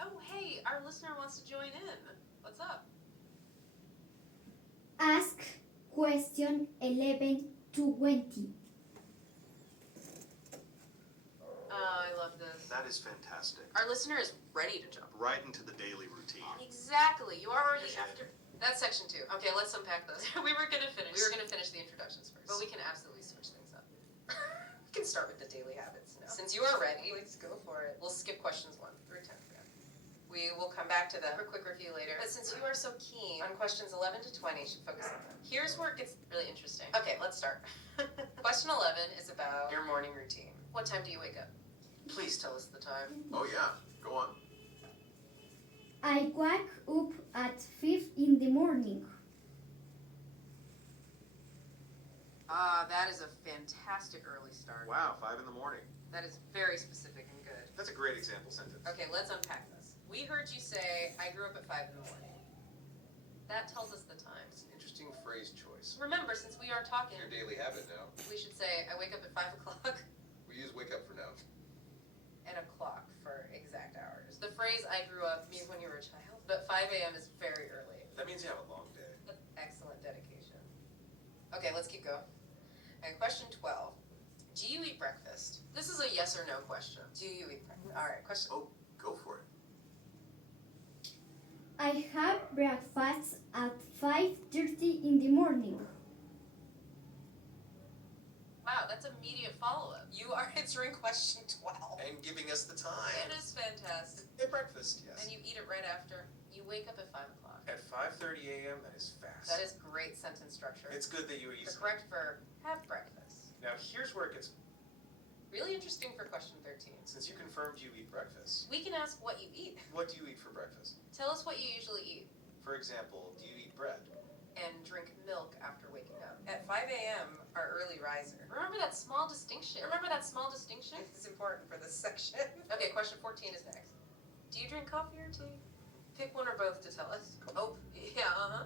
Oh, hey, our listener wants to join in. What's up? Ask question 1120. I love this. That is fantastic. Our listener is ready to jump. Right into the daily routine. Exactly. You are already after. That's section 2. Okay, let's unpack those. We were gonna finish the introductions first, but we can absolutely switch things up. We can start with the daily habits now. Since you are ready, let's go for it. We'll skip questions 1 through 10 for now. We will come back to them for a quick review later. But since you are so keen on questions 11 to 20, you should focus on them. Here's where it gets really interesting. Okay, let's start. Question 11 is about your morning routine. What time do you wake up? Please tell us the time. Oh, yeah. Go on. I wake up at 5 in the morning. That is a fantastic early start. Wow, 5 in the morning. That is very specific and good. That's a great example sentence. Okay, let's unpack this. We heard you say, I grew up at 5 in the morning. That tells us the time. It's an interesting phrase choice. Remember, since we are talking, Your daily habit now. we should say, I wake up at 5 o'clock We use wake up for now. and a clock for exact hours. The phrase I grew up means when you were a child, but 5 a.m. is very early. That means you have a long day. Excellent dedication. Okay, let's keep going. And question 12. Do you eat breakfast? This is a yes or no question. Do you eat breakfast? All right, question. Oh, go for it. I have breakfast at 5:30 in the morning. Wow, that's immediate follow-up. You are answering question 12. And giving us the time. It is fantastic. At breakfast, yes. And you eat it right after. You wake up at 5 o'clock. At 5:30 a.m., that is fast. That is great sentence structure. It's good that you eat The some. correct verb, have breakfast. Now, here's where it gets... Really interesting for question 13. Since you confirmed you eat breakfast, We can ask what you eat. what do you eat for breakfast? Tell us what you usually eat. For example, do you eat bread? And drink milk after waking up. At 5 a.m., our early riser. Remember that small distinction. It's important for this section. Okay, question 14 is next. Do you drink coffee or tea? Pick one or both to tell us. Oh, yeah,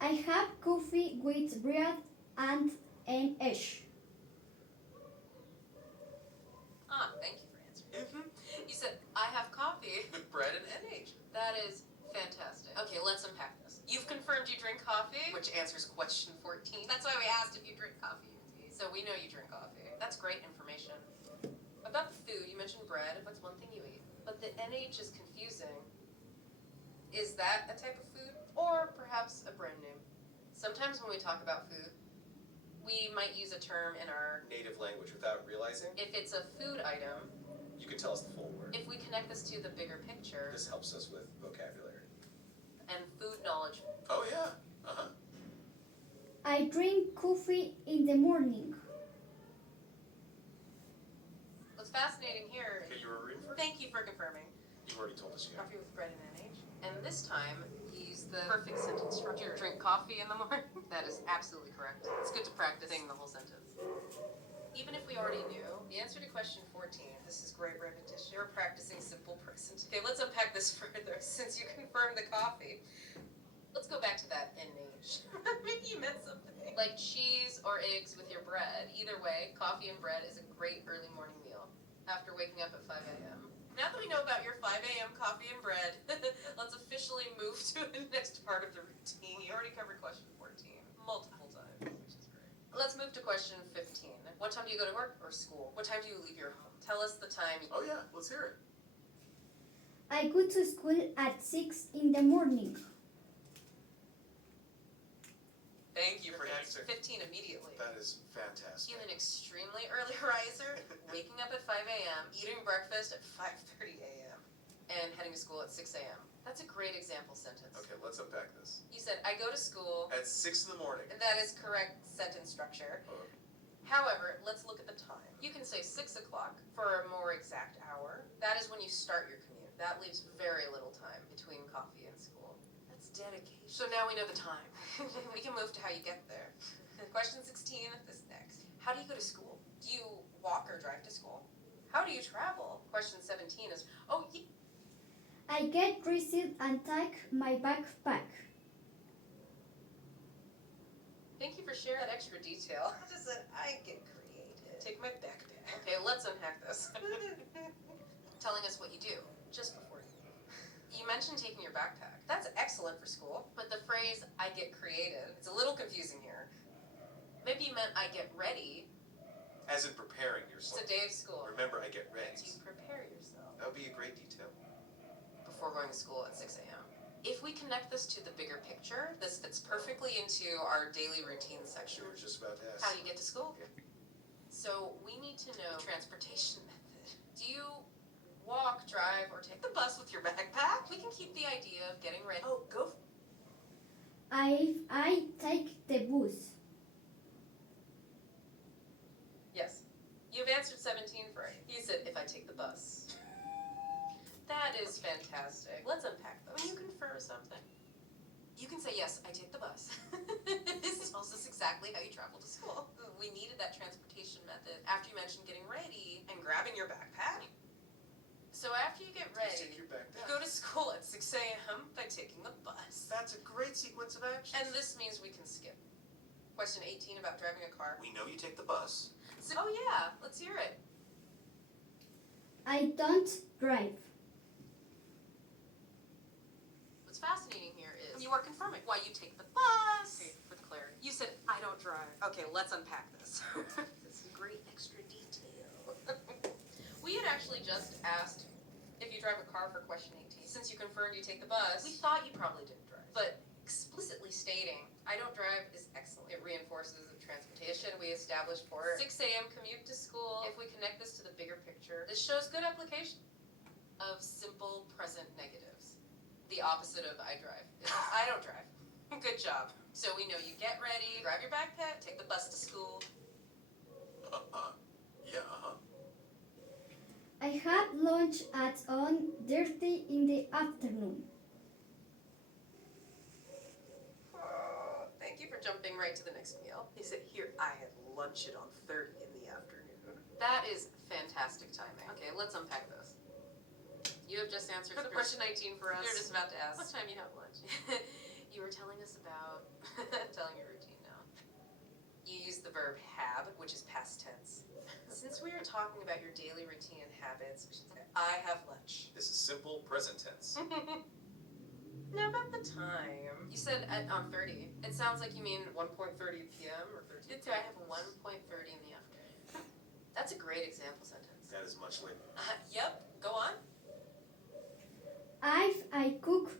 I have coffee with bread and an egg. Thank you for answering. You said, I have coffee. With bread and NH. That is fantastic. Okay, let's unpack this. You've confirmed you drink coffee, which answers question 14. That's why we asked if you drink coffee or tea. So we know you drink coffee. That's great information. About the food, you mentioned bread. What's one thing you eat? But the NH is confusing. Is that a type of food? Or perhaps a brand name? Sometimes when we talk about food, we might use a term in our... Native language without realizing. If it's a food item, You can tell us the full word. if we connect this to the bigger picture This helps us with vocabulary. and food knowledge, Oh, yeah. Uh-huh. I drink coffee in the morning. what's fascinating here Okay, you were rooting for? Thank you for confirming. You've already told us you have. Coffee with bread and NH. And this time, you use the perfect sentence structure. Drink coffee in the morning. That is absolutely correct. It's good to practice saying the whole sentence. Even if we already knew the answer to question 14, this is great repetition. You're practicing simple present. Okay, let's unpack this further. Since you confirmed the coffee, let's go back to that NH. Maybe you meant something. Like cheese or eggs with your bread. Either way, coffee and bread is a great early morning meal after waking up at 5 a.m. Now that we know about your 5 a.m. coffee and bread, let's officially move to the next part of the routine. You already covered question 14 multiple times, which is great. Let's move to question 15. What time do you go to work or school? What time do you leave your home? Tell us the time. Oh, yeah. Let's hear it. I go to school at 6 in the morning. Thank you for Great answering answer. 15 immediately. That is fantastic. You an extremely early riser, waking up at 5 a.m., eating breakfast at 5:30 a.m., and heading to school at 6 a.m. That's a great example sentence. Okay, let's unpack this. You said, I go to school. At 6 in the morning. And that is correct sentence structure. Oh, However, let's look at the time. You can say 6 o'clock for a more exact hour. That is when you start your commute. That leaves very little time between coffee and school. That's dedication. So now we know the time. We can move to how you get there. Question 16 is next. How do you go to school? Do you walk or drive to school? How do you travel? Question 17 is, I get dressed and take my backpack. Thank you for sharing that extra detail. I just said, I get creative. Take my backpack. Okay, let's unpack this. you do just before you leave. You mentioned taking your backpack. That's excellent for school, but the phrase "I get creative" it's a little confusing here. Maybe you meant "I get ready." As in preparing It's yourself. a day of school. Remember, I get ready. You prepare yourself That would be a great detail. before going to school at 6 a.m. If we connect this to the bigger picture, this fits perfectly into our daily routine section. We were just about to ask. How you get to school. Okay. So we need to know transportation method. Do you walk, drive, or take the bus with your backpack? We can keep the idea of getting ready. Oh, go. I take the bus. Yes. You've answered 17 for it. You said, if I take the bus. That is fantastic. Let's unpack those. When you confer something, you can say, yes, I take the bus. This tells us exactly how you travel to school. We needed that transportation method after you mentioned getting ready and grabbing your backpack. So after you get Just ready, take your backpack. you go to school at 6 a.m. by taking the bus. That's a great sequence of actions. And this means we can skip. Question 18 about driving a car. We know you take the bus. So, oh yeah, let's hear it. I don't drive. What's fascinating here is you are confirming why you take the bus. Okay, for the clarity. You said, I don't drive. Okay, let's unpack this. This is great extra detail. We had actually just asked if you drive a car for question 18. Since you confirmed you take the bus, we thought you probably didn't drive. But explicitly stating, I don't drive is excellent. It reinforces the transportation we established for 6 a.m. commute to school. If we connect this to the bigger picture, this shows good application of simple present negatives. The opposite of I drive is I don't drive. Good job. So we know you get ready, grab your backpack, take the bus to school. Yeah, uh-huh. I have lunch at 1:30 in the afternoon. Thank you for jumping right to the next meal. He said, here, I had lunch at 30 in the afternoon. That is fantastic timing. Okay, let's unpack this. You have just answered the question 19 for us. You're just about to ask what time you have lunch. You were telling us about telling your routine now. You use the verb have, which is past tense. Since we are talking about your daily routine and habits, we should say, I have lunch. This is simple present tense. Now about the time. You said on 30. It sounds like you mean 1:30 p.m. or 13. I have 1:30 in the afternoon. That's a great example sentence. That is much later. Yep, go on. I cook